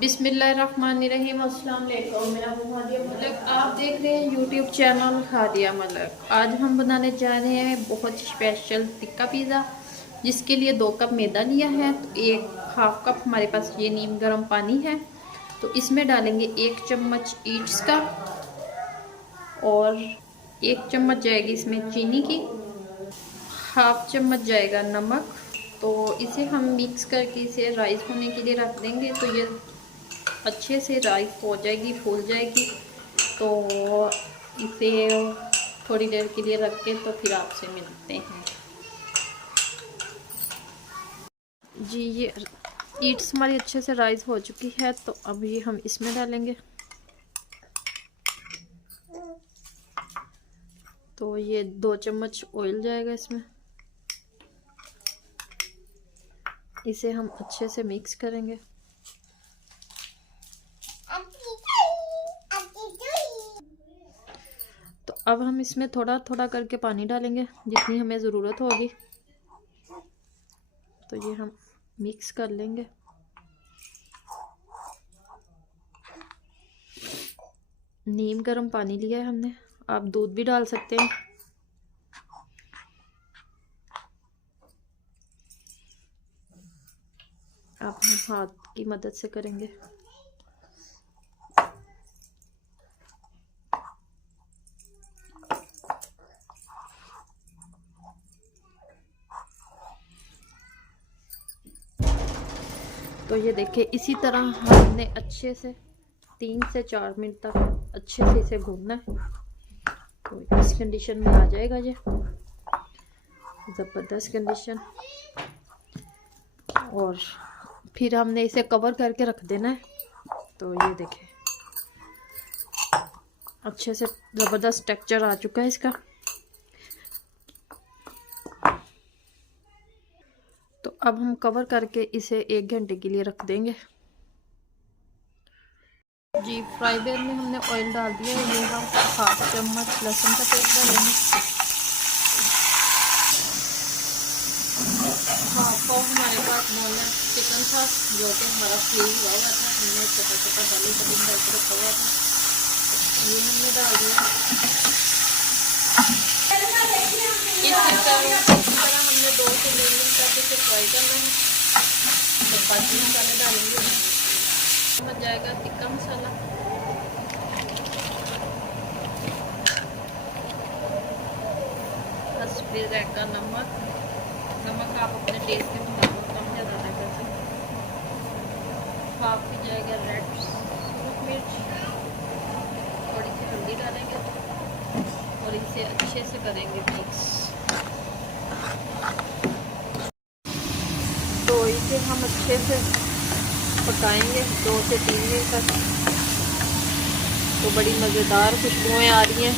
बिस्मिल्लाहिर्रहमानिर्रहीम। अस्सलाम वालेकुम। मेरा नाम हादिया मलिक, आप देख रहे हैं यूट्यूब चैनल हादिया मलिक। आज हम बनाने जा रहे हैं बहुत स्पेशल टिक्का पिज़्ज़ा, जिसके लिए 2 कप मैदा लिया है। तो एक हाफ कप हमारे पास ये नीम गर्म पानी है। तो इसमें डालेंगे 1 चम्मच ईट्स का और 1 चम्मच जाएगी इसमें चीनी की, हाफ चम्मच जाएगा नमक। तो इसे हम मिक्स करके इसे राइस होने के लिए रख देंगे। तो ये अच्छे से राइस हो जाएगी, फूल जाएगी। तो इसे थोड़ी देर के लिए रख के तो फिर आपसे मिलते हैं। जी, ये ईट्स हमारी अच्छे से राइस हो चुकी है। तो अब ये हम इसमें डालेंगे। तो ये 2 चम्मच ऑयल जाएगा इसमें। इसे हम अच्छे से मिक्स करेंगे। तो अब हम इसमें थोड़ा थोड़ा करके पानी डालेंगे जितनी हमें ज़रूरत होगी। तो ये हम मिक्स कर लेंगे। नीम गर्म पानी लिया है हमने, आप दूध भी डाल सकते हैं। आप हम हाथ की मदद से करेंगे। तो ये देखिए, इसी तरह हमने अच्छे से 3 से 4 मिनट तक अच्छे से इसे भूनना है। तो इस कंडीशन में आ जाएगा ये ज़बरदस्त कंडीशन। और फिर हमने इसे कवर करके रख देना है। तो ये देखें, अच्छे से ज़बरदस्त टेक्सचर आ चुका है इसका। तो अब हम कवर करके इसे 1 घंटे के लिए रख देंगे। जी, फ्राई पैन में हमने ऑयल डाल दिया है। ये हम हाफ चम्मच लहसुन का पेस्ट डालेंगे। हाफ पाव हमारे पास बोनलेस चिकन था जो कि हमारा फ्री हुआ हुआ था। हमने छोटा छोटा डाली कटिंग करके रखा हुआ था, ये हमने डाल दिया। इसी तरह हमने 2 से 3 मिनट तक इसे फ्राई करना है। तो बाकी मसाले डालेंगे। समझ जाएगा टिक्का मसाला, बस फिर रहेगा नमक। नमक आप अपने टेस्ट के मुताबिक कम या ज़्यादा कर सकते हैं। हाफ की जाएगा रेड सूरज मिर्च, थोड़ी सी हल्दी डालेंगे और इसे अच्छे से करेंगे मिक्स। तो इसे हम अच्छे से पकाएंगे 2 से 3 मिनट तक। तो बड़ी मज़ेदार खुशबुएं आ रही हैं।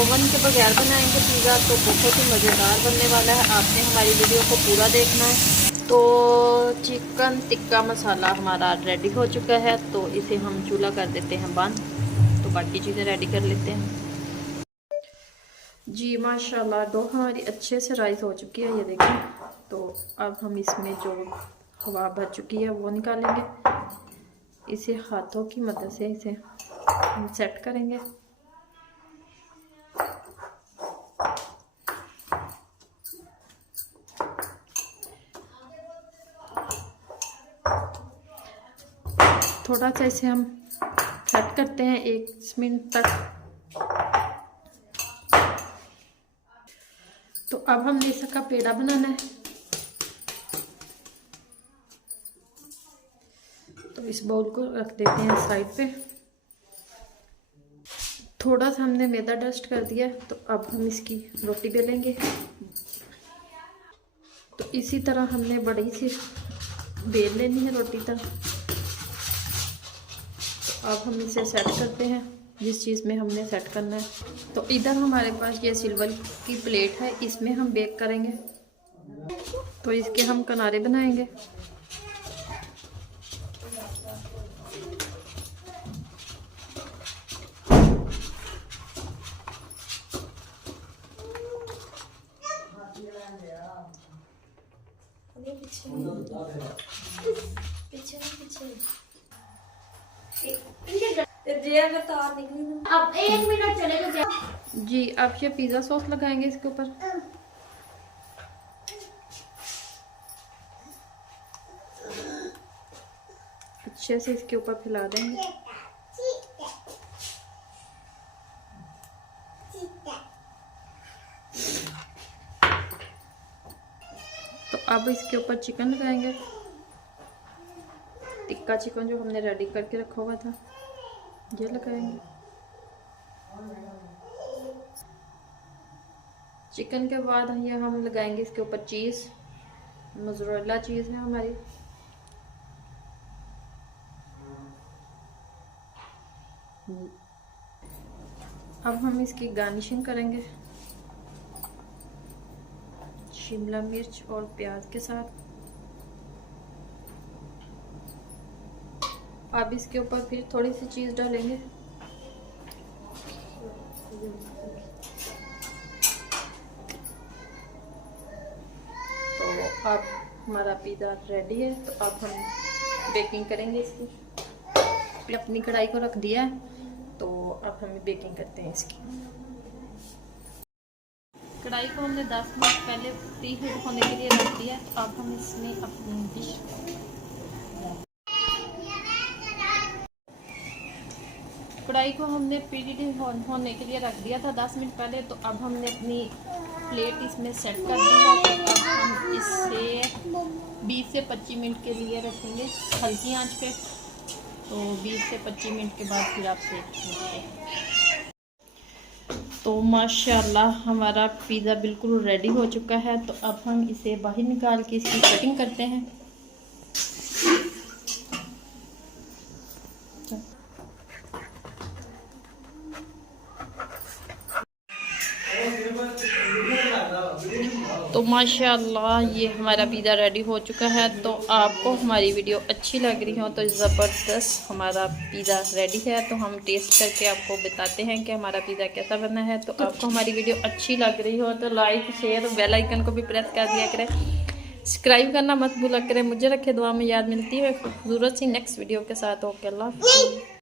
ओवन के बगैर बनाएंगे पिज़्ज़ा तो बहुत ही मज़ेदार बनने वाला है। आपने हमारी वीडियो को पूरा देखना है। तो चिकन टिक्का मसाला हमारा रेडी हो चुका है। तो इसे हम चूल्हा कर देते हैं बंद। तो बाकी चीज़ें रेडी कर लेते हैं। जी माशाल्लाह, डो हमारी अच्छे से राइस हो चुकी है, ये देखें। तो अब हम इसमें जो हवा भर चुकी है वो निकालेंगे। इसे हाथों की मदद से इसे हम सेट करेंगे। थोड़ा सा इसे हम सेट करते हैं 1 मिनट तक। तो अब हमने इसका पेड़ा बनाना है। तो इस बाउल को रख देते हैं साइड पे। थोड़ा सा हमने मैदा डस्ट कर दिया। तो अब हम इसकी रोटी बेलेंगे। तो इसी तरह हमने बड़ी सी बेल लेनी है रोटी तक। तो अब हम इसे सेट करते हैं जिस चीज़ में हमने सेट करना है। तो इधर हमारे पास ये सिल्वर की प्लेट है, इसमें हम बेक करेंगे। तो इसके हम किनारे बनाएंगे। पीछे तार निकली। अब 1 मिनट चलेगा जी। अब ये पिज़्ज़ा सॉस लगाएंगे इसके ऊपर। अच्छे से इसके ऊपर फैला देंगे। तो अब इसके ऊपर चिकन लगाएंगे, टिक्का चिकन जो हमने रेडी करके रखा हुआ था ये लगाएंगे। चिकन के बाद ये हम लगाएंगे इसके ऊपर चीज़, मोज़रेला चीज़ है हमारी। अब हम इसकी गार्निशिंग करेंगे शिमला मिर्च और प्याज के साथ। अब इसके ऊपर फिर थोड़ी सी चीज़ डालेंगे। तो अब हमारा पिज़्ज़ा रेडी है। तो अब हम बेकिंग करेंगे इसकी। अपनी कढ़ाई को रख दिया है, तो अब हम बेकिंग करते हैं इसकी। कढ़ाई को हमने 10 मिनट पहले प्री हीट होने के लिए रख दिया। तो अब हम इसमें अपनी डिश कढ़ाई को हमने प्री हीट होने के लिए रख दिया था 10 मिनट पहले। तो अब हमने अपनी प्लेट इसमें सेट कर दी है। तो अब हम इसे 20 से 25 मिनट के लिए रखेंगे हल्की आंच पे। तो 20 से 25 मिनट के बाद फिर आप सेक लीजिए। तो माशाल्लाह हमारा पिज़्ज़ा बिल्कुल रेडी हो चुका है। तो अब हम इसे बाहर निकाल के इसकी कटिंग करते हैं। तो माशाल्लाह ये हमारा पिज़्ज़ा रेडी हो चुका है। तो आपको हमारी वीडियो अच्छी लग रही हो तो ज़बरदस्त हमारा पिज़्ज़ा रेडी है। तो हम टेस्ट करके आपको बताते हैं कि हमारा पिज़्ज़ा कैसा बना है। तो आपको हमारी वीडियो अच्छी लग रही हो तो लाइक शेयर और बेल आइकन को भी प्रेस कर दिया करें। सब्सक्राइब करना मत भूला करें। मुझे रखे दुआ में याद। मिलती है खूबसूरत सी नेक्स्ट वीडियो के साथ। ओके, अल्लाह हाफ़िज़।